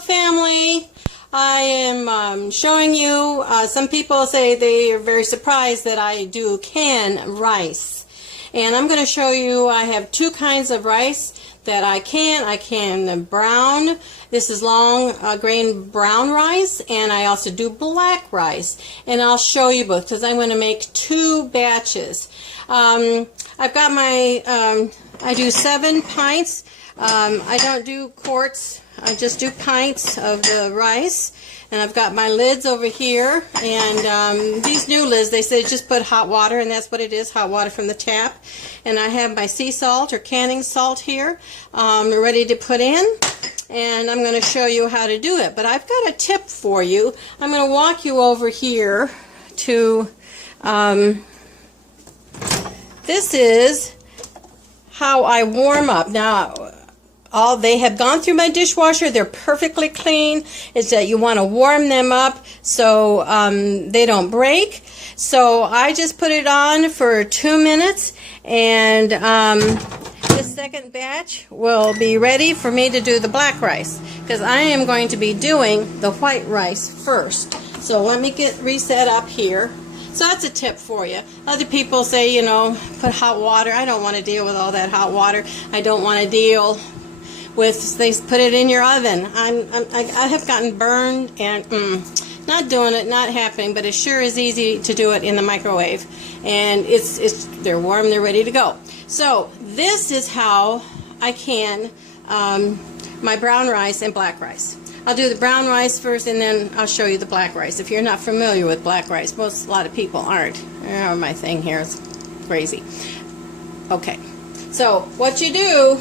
family. I am showing you, some people say they are very surprised that I do can rice. And I'm going to show you, I have two kinds of rice that I can brown. This is long grain brown rice, and I also do black rice. And I'll show you both because I'm going to make two batches. I've got my, I do 7 pints. I don't do quarts, I just do pints of the rice. And I've got my lids over here, and these new lids, they say just put hot water, and that's what it is, hot water from the tap. And I have my sea salt or canning salt here ready to put in, and I'm going to show you how to do it. But I've got a tip for you. I'm going to walk you over here to, this is how I warm up. Now, they have gone through my dishwasher. They're perfectly clean. It's that you want to warm them up so they don't break. So I just put it on for 2 minutes, and this second batch will be ready for me to do the black rice, because I am going to be doing the white rice first. So let me get reset up here. So that's a tip for you. Other people say, you know, put hot water. I don't want to deal with all that hot water. I don't want to deal with, they put it in your oven. I have gotten burned, and not doing it, not happening, but it sure is easy to do it in the microwave. And they're warm, they're ready to go. So this is how I can my brown rice and black rice. I'll do the brown rice first, and then I'll show you the black rice. If you're not familiar with black rice, a lot of people aren't. Oh, my thing here is crazy. Okay, so what you do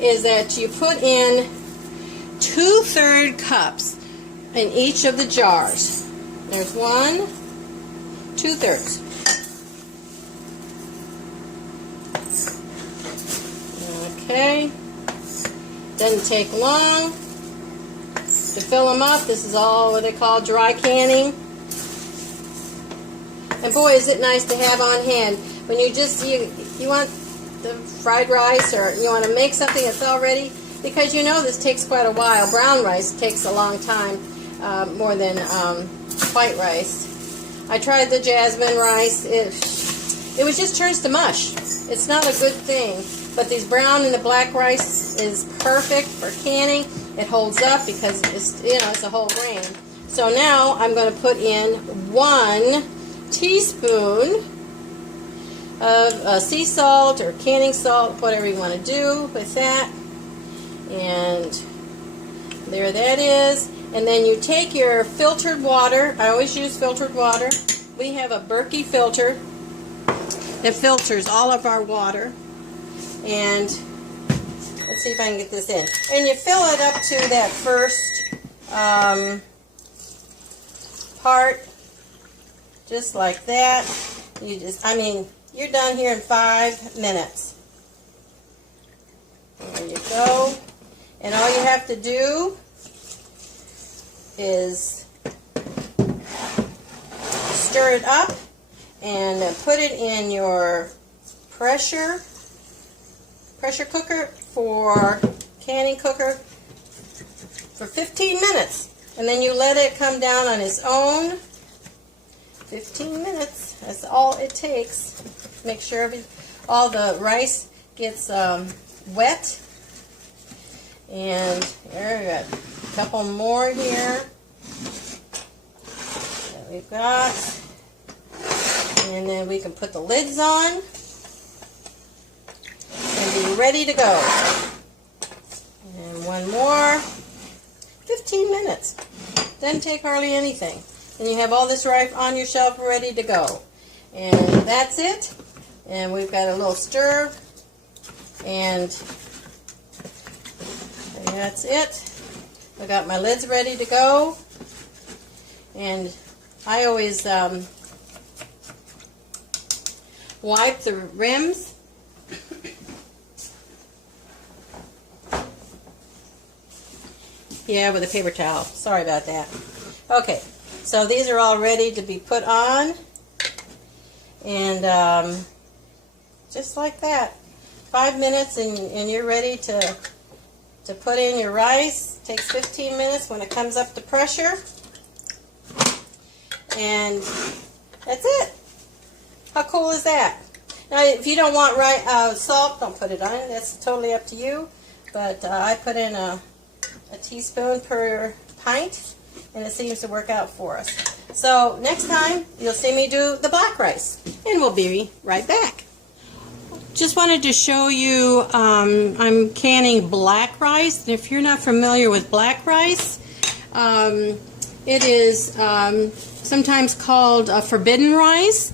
is that you put in 2/3 cups in each of the jars. There's 1, 2/3. Okay, doesn't take long to fill them up. This is all what they call dry canning. And boy, is it nice to have on hand when you want the fried rice, or you want to make something that's all ready, because you know this takes quite a while. Brown rice takes a long time, more than white rice. I tried the jasmine rice. It was just turns to mush. It's not a good thing. But these brown and the black rice is perfect for canning. It holds up because it's a whole grain. So now I'm going to put in 1 teaspoon of sea salt or canning salt, whatever you want to do with that. And there that is. And then you take your filtered water. I always use filtered water. We have a Berkey filter that filters all of our water. And let's see if I can get this in. And you fill it up to that first part, just like that. You're done here in 5 minutes. There you go. And all you have to do is stir it up and put it in your pressure cooker, for canning cooker, for 15 minutes. And then you let it come down on its own. 15 minutes, that's all it takes. Make sure all the rice gets wet. And there we got a couple more here that we've got. And then we can put the lids on and be ready to go. And one more. 15 minutes. Doesn't take hardly anything. And you have all this rice on your shelf ready to go. And that's it. And we've got a little stir. And that's it. I got my lids ready to go. And I always wipe the rims. Yeah, with a paper towel. Sorry about that. Okay, so these are all ready to be put on. And just like that. 5 minutes and you're ready to put in your rice Takes 15 minutes when it comes up to pressure. And that's it. How cool is that? Now, if you don't want salt, don't put it on. That's totally up to you. But I put in a teaspoon per pint, and it seems to work out for us. So next time, you'll see me do the black rice, and we'll be right back. Just wanted to show you, I'm canning black rice. And if you're not familiar with black rice, it is sometimes called forbidden rice.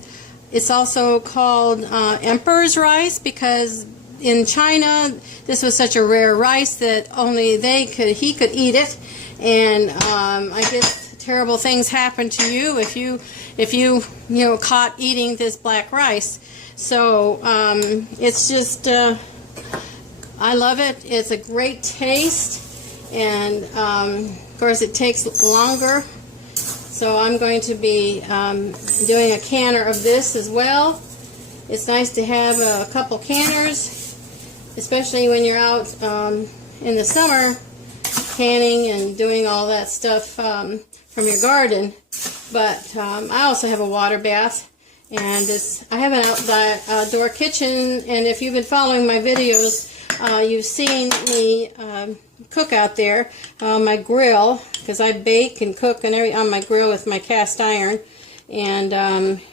It's also called emperor's rice because in China this was such a rare rice that only he could eat it, and I guess terrible things happen to you if you caught eating this black rice. So it's just I love it. It's a great taste, and of course it takes longer. So I'm going to be doing a canner of this as well. It's nice to have a couple canners, especially when you're out in the summer canning and doing all that stuff from your garden. But I also have a water bath, and I have an outdoor kitchen, and if you've been following my videos, you've seen me cook out there on my grill, because I bake and cook and on my grill with my cast iron. And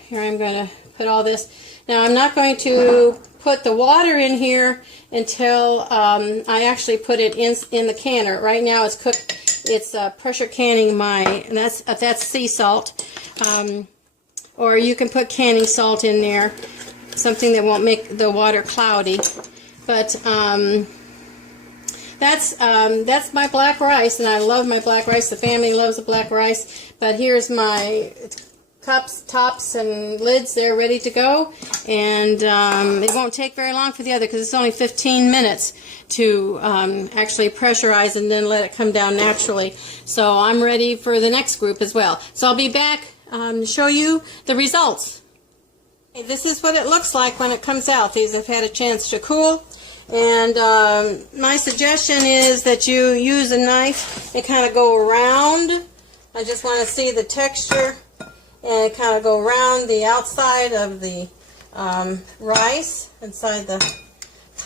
here I'm going to put all this. Now I'm not going to put the water in here until I actually put it in the canner. Right now it's cooked. It's pressure canning and that's sea salt. Or you can put canning salt in there, something that won't make the water cloudy. But that's my black rice, and I love my black rice. The family loves the black rice. But here's my cups, tops, and lids. They're ready to go, and it won't take very long for the other because it's only 15 minutes to actually pressurize and then let it come down naturally. So I'm ready for the next group as well. So I'll be back to show you the results. This is what it looks like when it comes out. These have had a chance to cool. And my suggestion is that you use a knife and kind of go around. I just want to see the texture, and kind of go around the outside of the rice, inside the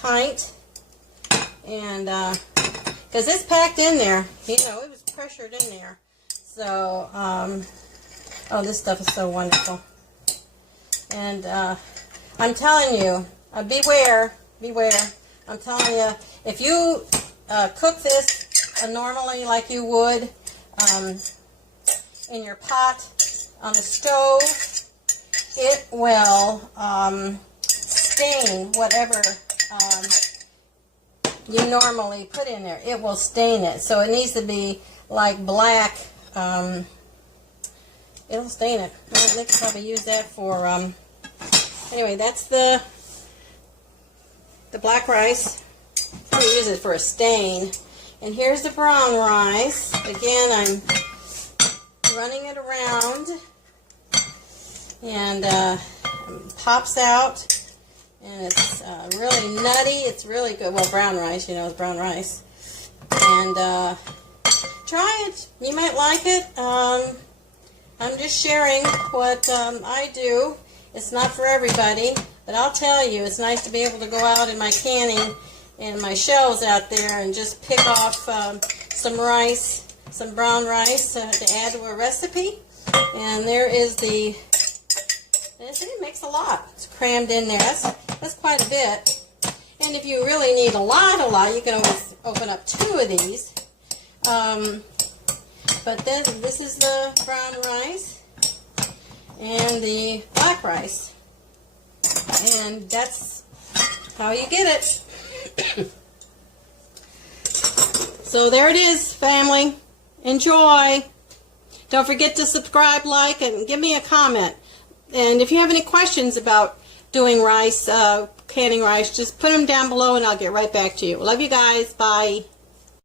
pint. And because it's packed in there, it was pressured in there. So, oh, this stuff is so wonderful. And I'm telling you, beware. I'm telling you, if you cook this normally like you would in your pot on the stove, it will stain whatever you normally put in there. It will stain it. So it needs to be like black. It'll stain it. They could probably use that for, anyway, that's the black rice. I'm going to use it for a stain. And here's the brown rice. Again, I'm running it around, and it pops out, and it's really nutty. It's really good. Well, brown rice, it's brown rice. And try it. You might like it. I'm just sharing what I do. It's not for everybody, but I'll tell you, it's nice to be able to go out in my canning and my shelves out there and just pick off some rice, some brown rice to add to a recipe. And there is it makes a lot. It's crammed in there. That's quite a bit. And if you really need a lot, you can always open up 2 of these. But then this is the brown rice and the black rice. And that's how you get it. So there it is, family. Enjoy. Don't forget to subscribe, like, and give me a comment. And if you have any questions about doing rice, canning rice, just put them down below and I'll get right back to you. Love you guys. Bye.